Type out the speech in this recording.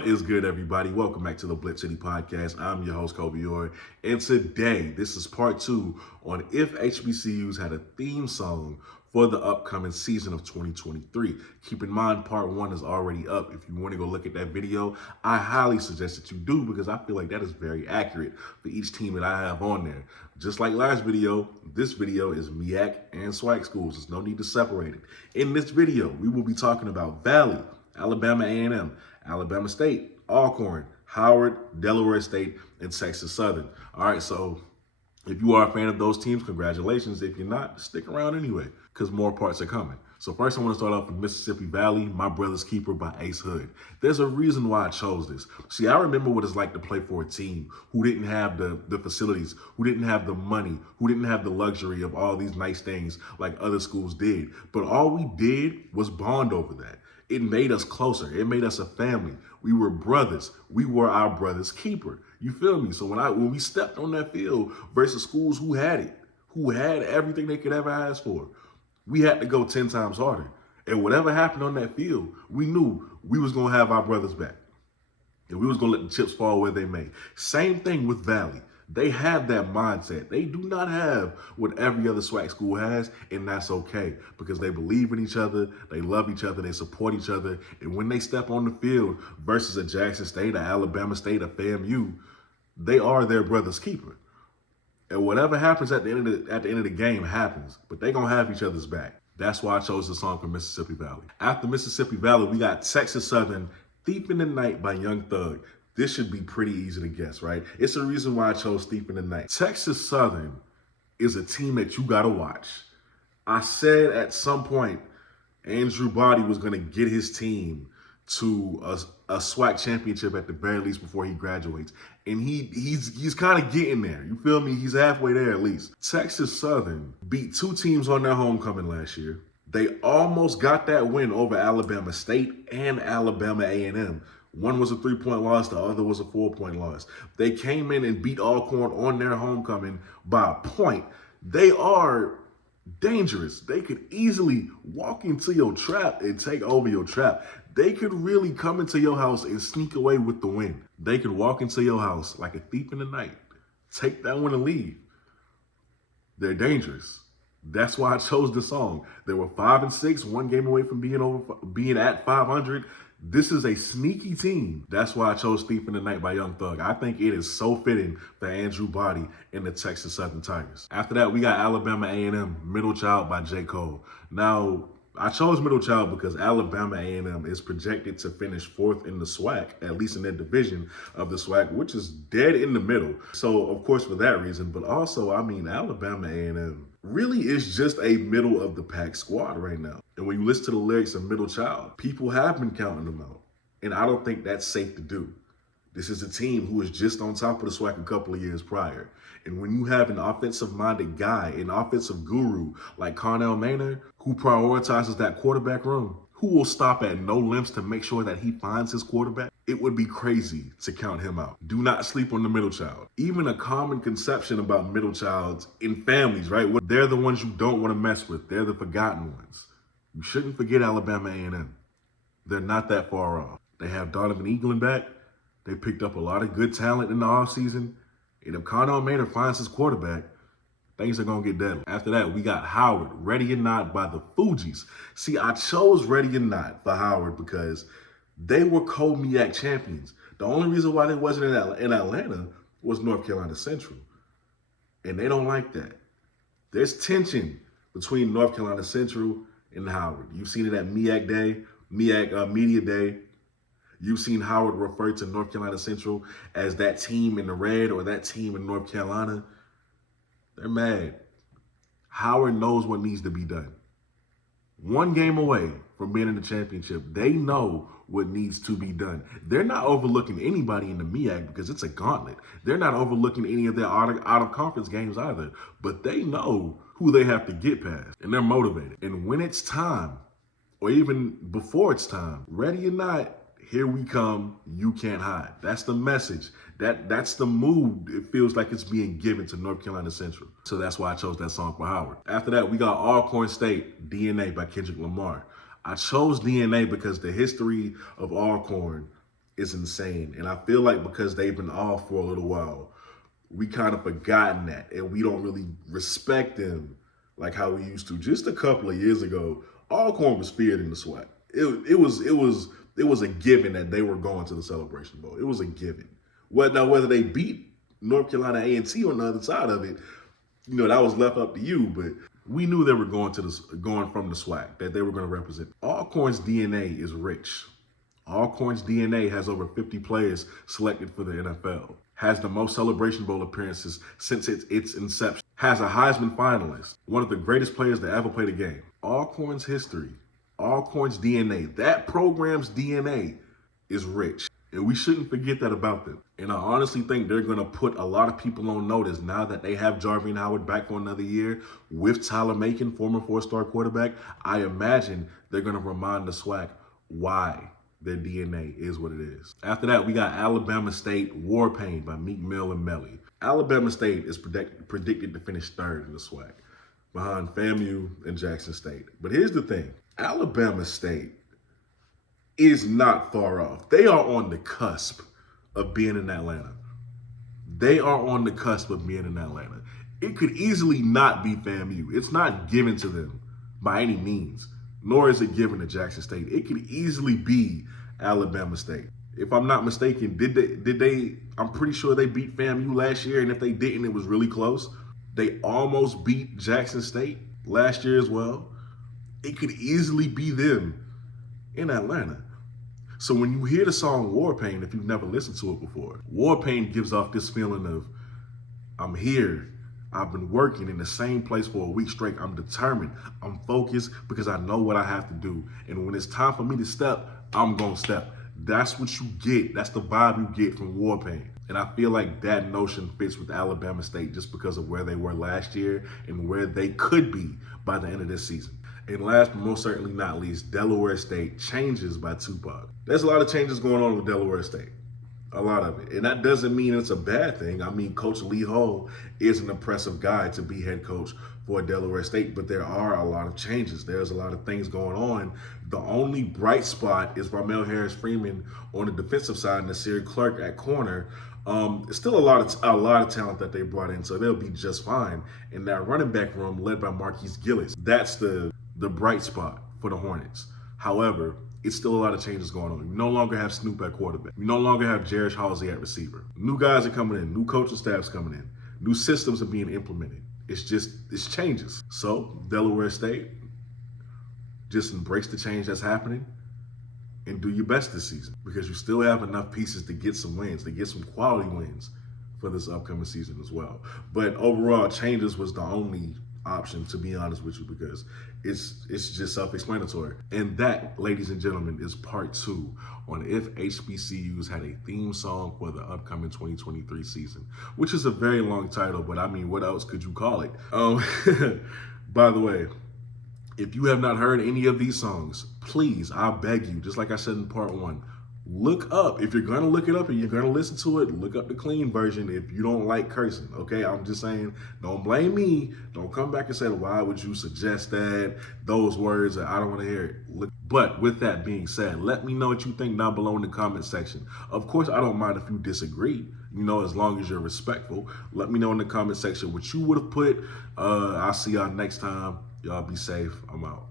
What is good, everybody? Welcome back to the BlitzCity Podcast. I'm your host, Hbcu, and today, this is part 2 on if HBCUs had a theme song for the upcoming season of 2023. Keep in mind, part 1 is already up. If you want to go look at that video, I highly suggest that you do because I feel like that is very accurate for each team that I have on there. Just like last video, this video is MEAC and SWAC schools. There's no need to separate it. In this video, we will be talking about Valley, Alabama A&M, Alabama State, Alcorn, Howard, Delaware State, and Texas Southern. All right, so if you are a fan of those teams, congratulations. If you're not, stick around anyway, because more parts are coming. So first, I want to start off with Mississippi Valley, My Brother's Keeper by Ace Hood. There's a reason why I chose this. See, I remember what it's like to play for a team who didn't have the facilities, who didn't have the money, who didn't have the luxury of all these nice things like other schools did. But all we did was bond over that. It made us closer. It made us a family. We were brothers. We were our brother's keeper. You feel me? So when we stepped on that field versus schools who had it, who had everything they could ever ask for, we had to go 10 times harder. And whatever happened on that field, we knew we was going to have our brothers back. And we was going to let the chips fall where they may. Same thing with Valley. They have that mindset. They do not have what every other SWAC school has, and that's okay because they believe in each other, they love each other, they support each other, and when they step on the field versus a Jackson State, a Alabama State, a FAMU, they are their brother's keeper. And whatever happens at the end of the game happens, but they're going to have each other's back. That's why I chose the song from Mississippi Valley. After Mississippi Valley, we got Texas Southern, Thief in the Night by Young Thug. This should be pretty easy to guess, right? It's the reason why I chose Thief in the Night. Texas Southern is a team that you got to watch. I said at some point, Andrew Body was going to get his team to a SWAC championship at the very least before he graduates. And he's kind of getting there. You feel me? He's halfway there at least. Texas Southern beat 2 teams on their homecoming last year. They almost got that win over Alabama State and Alabama A&M. One was a 3-point loss, the other was a 4-point loss. They came in and beat Alcorn on their homecoming by a point. They are dangerous. They could easily walk into your trap and take over your trap. They could really come into your house and sneak away with the win. They could walk into your house like a thief in the night, take that one and leave. They're dangerous. That's why I chose the song. They were 5-6, one game away from being at 500. This is a sneaky team. That's why I chose Thief in the Night by Young Thug. I think it is so fitting for Andrew Body and the Texas Southern Tigers. After that, we got Alabama A&M, Middle Child by J. Cole. Now, I chose Middle Child because Alabama A&M is projected to finish 4th in the SWAC, at least in their division of the SWAC, which is dead in the middle. So, of course, for that reason, but also, Alabama A&M really is just a middle of the pack squad right now. And when you listen to the lyrics of Middle Child, people have been counting them out. And I don't think that's safe to do. This is a team who was just on top of the SWAC a couple of years prior. And when you have an offensive-minded guy, an offensive guru like Carnell Maynard, who prioritizes that quarterback room, who will stop at no lengths to make sure that he finds his quarterback, it would be crazy to count him out. Do not sleep on the middle child. Even a common conception about middle childs in families, right? They're the ones you don't want to mess with. They're the forgotten ones. You shouldn't forget Alabama A&M. They're not that far off. They have Donovan Eaglin back. They picked up a lot of good talent in the offseason. And if Carnell Maynard finds his quarterback, things are going to get deadly. After that, we got Howard, Ready or Not by the Fugees. See, I chose Ready or Not for Howard because they were co-MEAC champions. The only reason why they wasn't in Atlanta was North Carolina Central. And they don't like that. There's tension between North Carolina Central and Howard. You've seen it at MEAC Day, MEAC Media Day. You've seen Howard refer to North Carolina Central as that team in the red or that team in North Carolina. They're mad. Howard knows what needs to be done. One game away from being in the championship, they know what needs to be done. They're not overlooking anybody in the MEAC because it's a gauntlet. They're not overlooking any of their out-of-conference games either, but they know who they have to get past, and they're motivated. And when it's time, or even before it's time, ready or not, here we come, you can't hide. That's the message. That's the mood it feels like it's being given to North Carolina Central. So that's why I chose that song for Howard. After that, we got Alcorn State, DNA by Kendrick Lamar. I chose DNA because the history of Alcorn is insane. And I feel like because they've been off for a little while, we kind of forgotten that, and we don't really respect them like how we used to. Just a couple of years ago, Alcorn was feared in the SWAC. It was a given that they were going to the Celebration Bowl. It was a given. Whether they beat North Carolina A&T on the other side of it, that was left up to you. But we knew they were going from the SWAC, that they were going to represent. Alcorn's DNA is rich. Alcorn's DNA has over 50 players selected for the NFL, has the most Celebration Bowl appearances since its inception, has a Heisman finalist, one of the greatest players to ever play the game. Alcorn's history, Alcorn's DNA, that program's DNA is rich. And we shouldn't forget that about them. And I honestly think they're going to put a lot of people on notice now that they have Jarvien Howard back for another year with Tyler Macon, former 4-star quarterback. I imagine they're going to remind the SWAC why their DNA is what it is. After that, we got Alabama State, War Paint by Meek Mill and Melly. Alabama State is predicted to finish third in the SWAC, behind FAMU and Jackson State. But here's the thing. Alabama State is not far off. They are on the cusp of being in Atlanta. They are on the cusp of being in Atlanta. It could easily not be FAMU. It's not given to them by any means, nor is it given to Jackson State. It could easily be Alabama State. If I'm not mistaken, did they, I'm pretty sure they beat FAMU last year, and if they didn't, it was really close. They almost beat Jackson State last year as well. It could easily be them in Atlanta. So when you hear the song War Paint, if you've never listened to it before, War Paint gives off this feeling of, I'm here. I've been working in the same place for a week straight. I'm determined. I'm focused because I know what I have to do. And when it's time for me to step, I'm going to step. That's what you get. That's the vibe you get from War Paint. And I feel like that notion fits with Alabama State just because of where they were last year and where they could be by the end of this season. And last but most certainly not least, Delaware State, Changes by Tupac. There's a lot of changes going on with Delaware State. A lot of it. And that doesn't mean it's a bad thing. I mean, Coach Lee Hull is an impressive guy to be head coach for Delaware State, but there are a lot of changes. There's a lot of things going on. The only bright spot is Ramel Harris-Freeman on the defensive side and Nasir Clark at corner. It's still a lot of talent that they brought in, so they'll be just fine. In that running back room led by Marquise Gillis, that's the bright spot for the Hornets. However, it's still a lot of changes going on. We no longer have Snoop at quarterback. We no longer have Jarish Halsey at receiver. New guys are coming in. New coaching staffs coming in. New systems are being implemented. It's changes. So Delaware State, just embrace the change that's happening and do your best this season because you still have enough pieces to get some wins, to get some quality wins for this upcoming season as well. But overall, changes was the only option, to be honest with you, because it's just self-explanatory. And that, ladies and gentlemen, is part 2 on if HBCUs had a theme song for the upcoming 2023 season, which is a very long title, but I mean, what else could you call it? By the way, if you have not heard any of these songs, please, I beg you, just like I said in part 1, look up. If you're going to look it up and you're going to listen to it, look up the clean version if you don't like cursing, okay? I'm just saying, don't blame me. Don't come back and say, why would you suggest that? Those words, I don't want to hear it. But with that being said, let me know what you think down below in the comment section. Of course, I don't mind if you disagree, as long as you're respectful. Let me know in the comment section what you would have put. I'll see y'all next time. Y'all be safe. I'm out.